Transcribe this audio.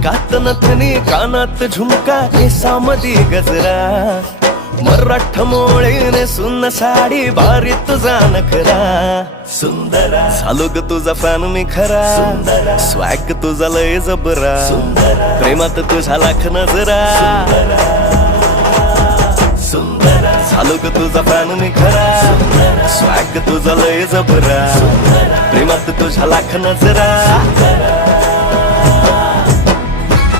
नाकात नथनी कानात झुमका केसामधी गजरा मराठ मोळीने सुन्न साडी भारी तुझा नखरा सुंदरा झालो ग तुझा फॅन मी खरा स्वॅग तुझा लय जबरा प्रेमात तुझा लाख नजरा सुंदरा झालो ग तुझा फॅन मी खरा स्वॅग तुझा लय जबरा प्रेमात तुझा लाख नजरा